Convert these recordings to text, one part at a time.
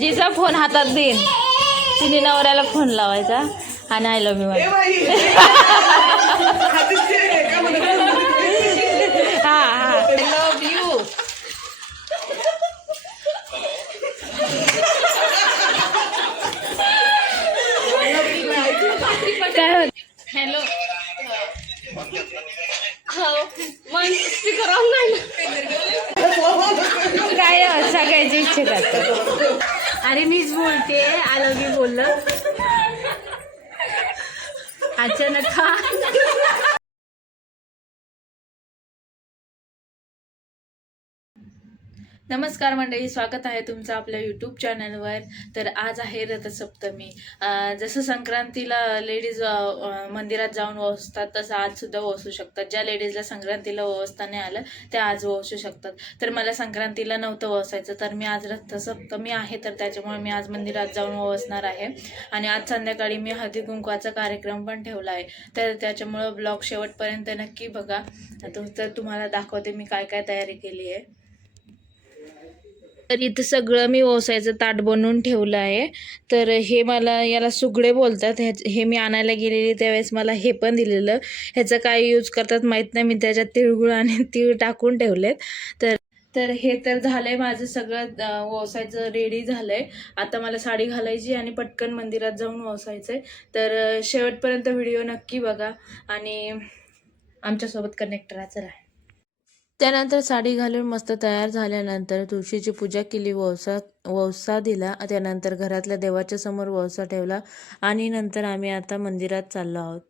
जिचा फोन हातात देईन तिने नवऱ्याला फोन लावायचा आणि आय लव्ह यू हा हा आय लव्ह यू काय होत हॅलो मन स्पीकर ऑन नाही काय सगळ्याची इच्छा करतात. अरे मीच बोलते आय लव्ह यू बोललं अचानक हा नमस्कार मंडळी, स्वागत आहे तुमचं आपल्या यूट्यूब चॅनलवर. तर आज आहे रथसप्तमी. जसं संक्रांतीला लेडीज मंदिरात जाऊन ओवाळतात तसं आजसुद्धा ओवाळू शकतात. ज्या लेडीजला संक्रांतीला ओवाळता नाही आलं त्या आज ओवाळू शकतात. तर मला संक्रांतीला नव्हतं ओवाळायचं, तर मी आज रथसप्तमी आहे तर त्याच्यामुळे मी आज मंदिरात जाऊन ओवाळणार आहे. आणि आज संध्याकाळी मी हळदी कुंकवाचा कार्यक्रम पण ठेवला आहे, तर त्याच्यामुळं ब्लॉग शेवटपर्यंत नक्की बघा. तर तुम्हाला दाखवते मी काय काय तयारी केली आहे. तर इथं सगळं मी ओसायचं ताट बनवून ठेवलं आहे. तर हे मला याला सुगडे बोलतात. हे मी आणायला गेलेली त्यावेळेस मला हे पण दिलेलं. ह्याचं काय यूज करतात माहीत नाही. मी त्याच्यात तिळगुळ आणि तीळ टाकून ठेवलेत. तर हे तर झालंय माझं सगळं ओसायचं रेडी झालंय. आता मला साडी घालायची आणि पटकन मंदिरात जाऊन ओसायचंय. तर शेवटपर्यंत व्हिडिओ नक्की बघा आणि आमच्यासोबत कनेक्ट राहा. चला. त्यानंतर साडी घालून मस्त तयार झाल्यानंतर तुळशीची पूजा केली, ववसा दिला. त्यानंतर घरातल्या देवाच्या समोर ववसा ठेवला आणि नंतर आम्ही आता मंदिरात चाललो आहोत.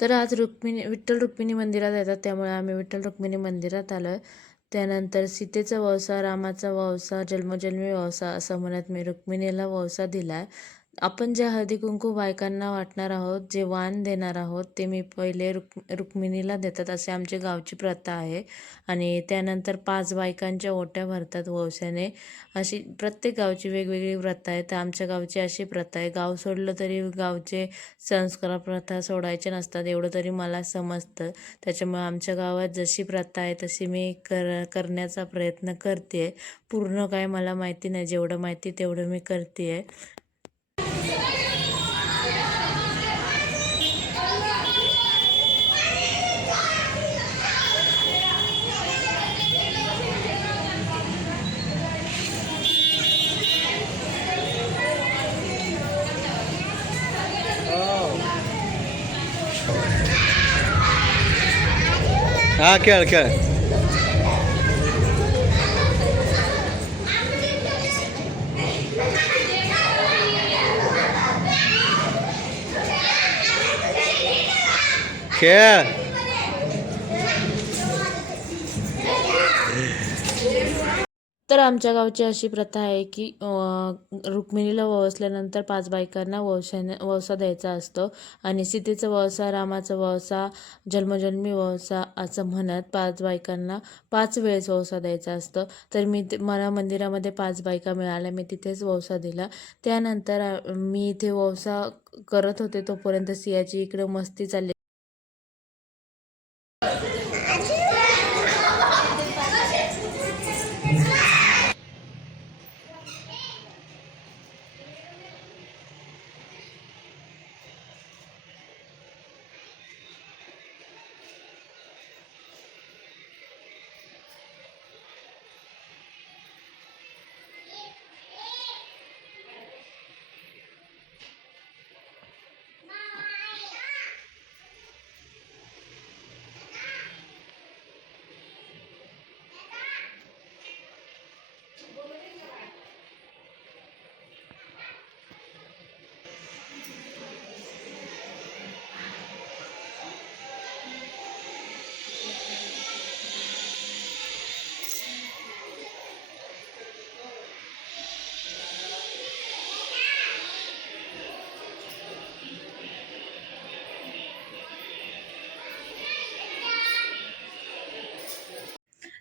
तर आज विठ्ठल रुक्मिणी मंदिरात येतात, त्यामुळे आम्ही विठ्ठल रुक्मिणी मंदिरात आलो. त्यानंतर सीतेचा ववसा, रामाचा ववसा, जन्मोजन्मी ववसा असं म्हणत मी रुक्मिणीला ववसा दिला. आपण जे हळदी कुंकू बायकांना वाटणार आहोत, जे वाण देणार आहोत, ते मी पहिले रुक्मिणीला देतात असे आमची गावची प्रथा आहे. आणि त्यानंतर 5 बायकांच्या ओट्या भरतात ववसाने. अशी प्रत्येक गावची वेगवेगळी प्रथा आहे. तर आमच्या गावची अशी प्रथा आहे. गाव सोडलं तरी गावचे संस्कार प्रथा सोडायचे नसतात एवढं तरी मला समजतं. त्याच्यामुळे आमच्या गावात जशी प्रथा आहे तशी मी करण्याचा प्रयत्न करते आहे. पूर्ण काय मला माहिती नाही, जेवढं माहिती तेवढं मी करते आहे. हा खेळ खेळ खेळ. तर आमच्या गावची अशी प्रथा आहे की रुक्मिणीला ववसल्यानंतर 5 बायकांना ववसा द्यायचा असतो. आणि सीतेचा ववसा, रामाचा ववसा, जन्मोजन्मी ववसा असं म्हणत 5 बायकांना 5 वेळेस ववसा द्यायचा असतो. तर मला मंदिरामध्ये 5 बायका मिळाल्या, मी तिथेच ववसा दिला. त्यानंतर मी इथे ववसा करत होते तोपर्यंत सियाची इकडं मस्ती चालली.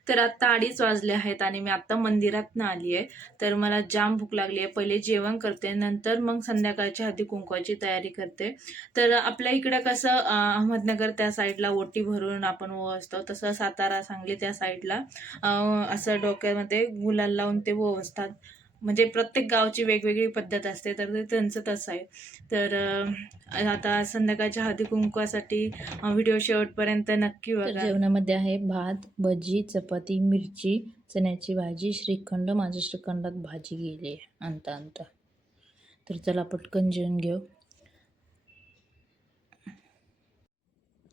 तर आत्ता 2:30 वाजले आहेत आणि मी आत्ता मंदिरातनं आली आहे. तर मला जाम भूक लागली आहे. पहिले जेवण करते, नंतर मग संध्याकाळच्या हळदी कुंकवाची तयारी करते. तर आपल्या इकडं कसं अहमदनगर त्या साईडला ओटी भरून आपण ओवाळतो, तसं सातारा सांगली त्या साईडला असं डोक्यामध्ये गुलाल लावून ते ओवाळतात. म्हणजे प्रत्येक गावची वेगवेगळी पद्धत असते, तर ते त्यांचं तसं आहे. तर आता संध्याकाळच्या हळदी कुंकवासाठी व्हिडिओ शेवटपर्यंत नक्की बघा. जेवणामध्ये आहे भात, भजी, चपाती, मिरची, चण्याची भाजी, श्रीखंड. माझ्या श्रीखंडात भाजी गेली आहे आणता. तर चला पटकन जेवून घेऊ.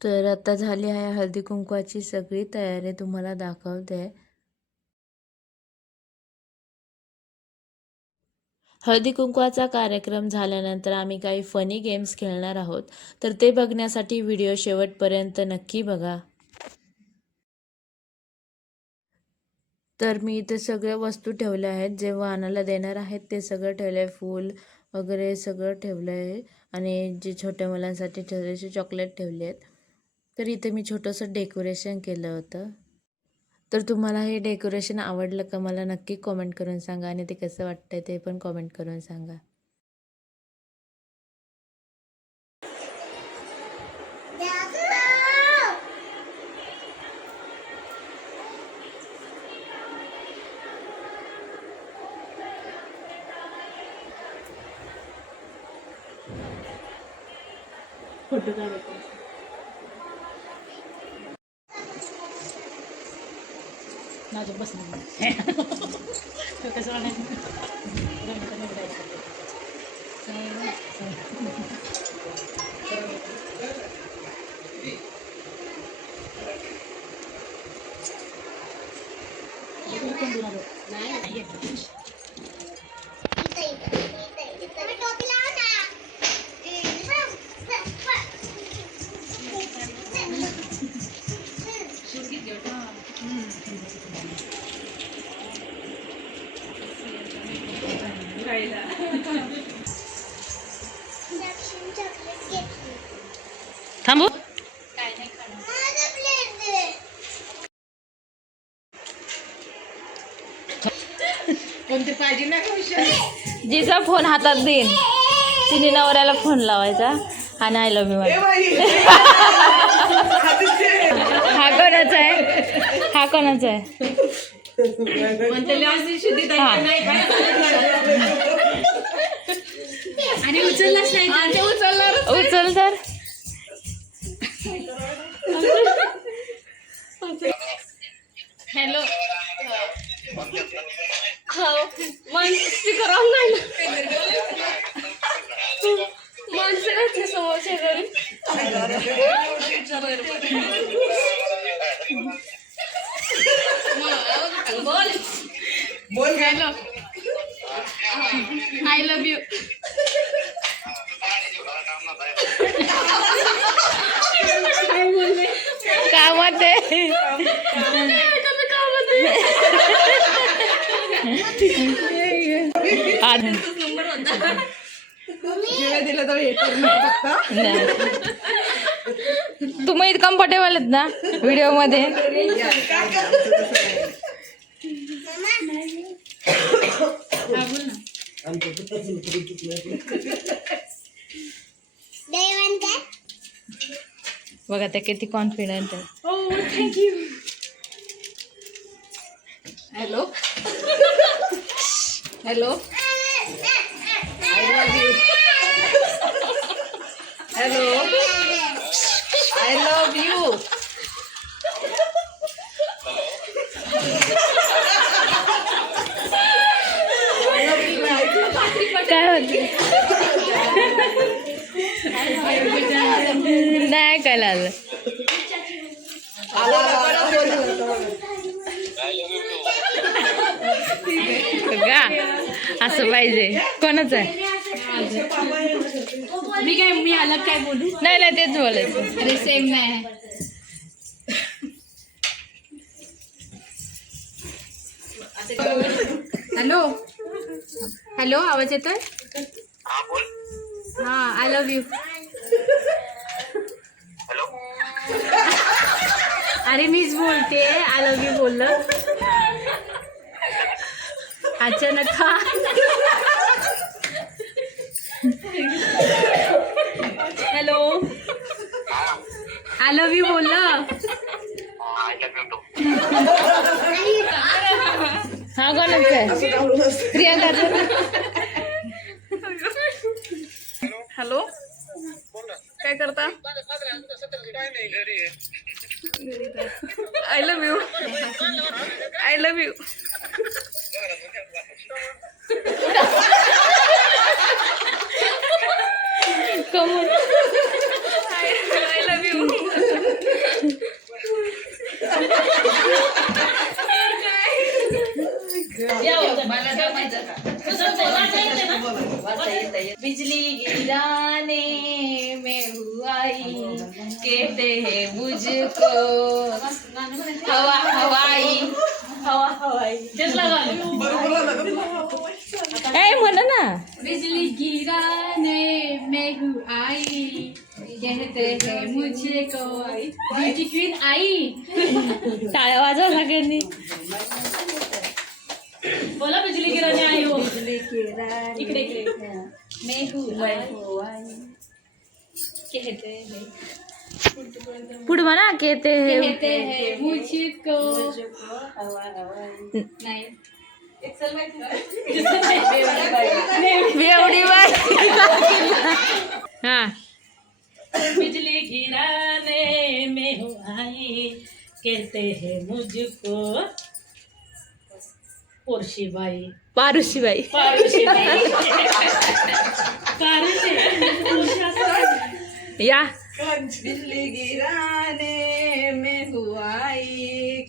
तर आता झाली आहे हळदी कुंकवाची सगळी तयारी, तुम्हाला दाखवते. हळदी कुंकवाचा कार्यक्रम झाल्यानंतर आम्ही काही फनी गेम्स खेळणार आहोत, तर ते बघण्यासाठी व्हिडिओ शेवटपर्यंत नक्की बघा. तर मी इथे सगळ्या वस्तू ठेवल्या आहेत, जे वाहनाला देणार आहेत ते सगळं ठेवलं आहे. फूल वगैरे सगळं ठेवलं आहे आणि जे छोट्या मुलांसाठी ठेवले चॉकलेट ठेवले आहेत. तर इथे मी छोटंसं डेकोरेशन केलं होतं. तर तुम्हाला हे डेकोरेशन आवडलं का मला नक्की कॉमेंट करून सांगा आणि ते कसं वाटतंय ते पण कॉमेंट करून सांगा. फोटो काढायचा माझ्या बस कसं थांबू कोणते पाहिजे ना जिचा फोन हातात देईन तिने नवऱ्याला फोन लावायचा आणि आय लव्ह यू. हा कोणाचा आहे, हा कोणाचा आहे? आणि उचललाच नाही, उचल तर. हॅलो मन स्पीकर ऑन नाही माणसं समोर शेजारी बोल. Hello I love you. कामात आहे. तुम्ही कम्फर्टेबल आहेत ना व्हिडिओ मध्ये? बघा ते किती कॉन्फिडंट आहे. Thank you. Hello hello I love you. Hello I love you. काय होते नाही कळालं. का असं पाहिजे? कोणाचं आहे? मी अलग काय बोलू? नाही तेच बोलायचं. अरे सेम नाही. हॅलो हॅलो आवाज येतोय? हा आय लव्ह यू. अरे मीच बोलते आय लव्ह यू बोललं अचानक हा हॅलो आय लव्ह यू बोललं हा कोणाचं आहे प्रियांकाचं हॅलो काय करता I love you I love you I love you बिजली गिराने में हुआई कहते हैं मुझको हवा हवाई हवा हवाई म्हणा ना. बिजली गिराने में हुआई कहते हैं मुझको ब्यूटी क्वीन आई टाळ्या वाजवा सगळ्यांनी. बोला बिजली गिराने आई हो इकडे इकडे मैं हुआई कहते हैं पुढे म्हणा कहते कहते हैं मुझको नहीं एवढी बाई. हा बिजली गिराने में हूँ आई कहते हैं मुझको पोरशीबाई पारुशीबाई. पारुशीबाई या बिजली गिराने में हुआई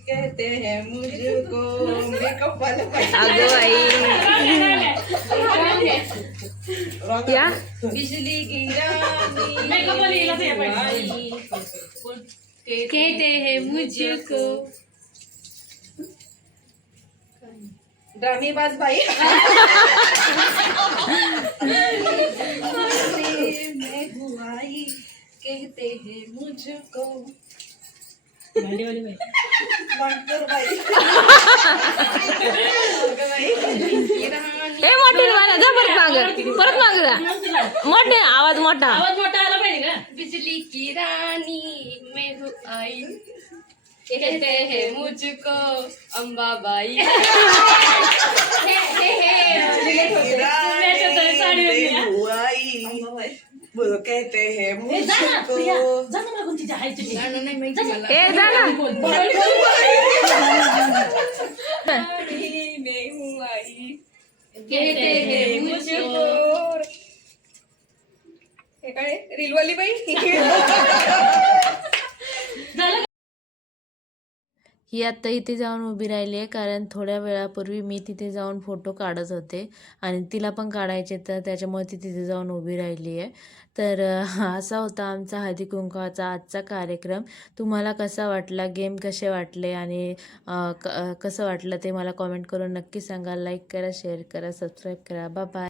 कहते हैं मुझको मेकअप वाले अगो आई. या बिजली गिराने कहते हैं मुझको ड्रामेबाज बाई में हुआई कहते हैं मुझको मंकर बाई ए मोठे म्हणा जा परत माग जा मोठे आवाज मोठा. आवाज मोठा आला पाहिजे का बिजली की रानी में हूँ आई कहते हैं मुझको अंबाबाई बोलो कहते हैं मुझको ए जा ना. में हूँ आई कहते हैं मुझको हे काय रीलवाली बाई ही आत्ता इथे जाऊन उभी राहिली आहे कारण थोड्या वेळापूर्वी मी तिथे जाऊन फोटो काढत होते आणि तिला पण काढायचे तर त्याच्यामुळे ती तिथे जाऊन उभी राहिली आहे. तर असा होता आमचा हळदी कुंकवाचा आजचा कार्यक्रम. तुम्हाला कसा वाटला, गेम कसे वाटले आणि कसं वाटलं ते मला कॉमेंट करून नक्की सांगा. लाईक करा, शेअर करा, सबस्क्राईब करा. Bye bye.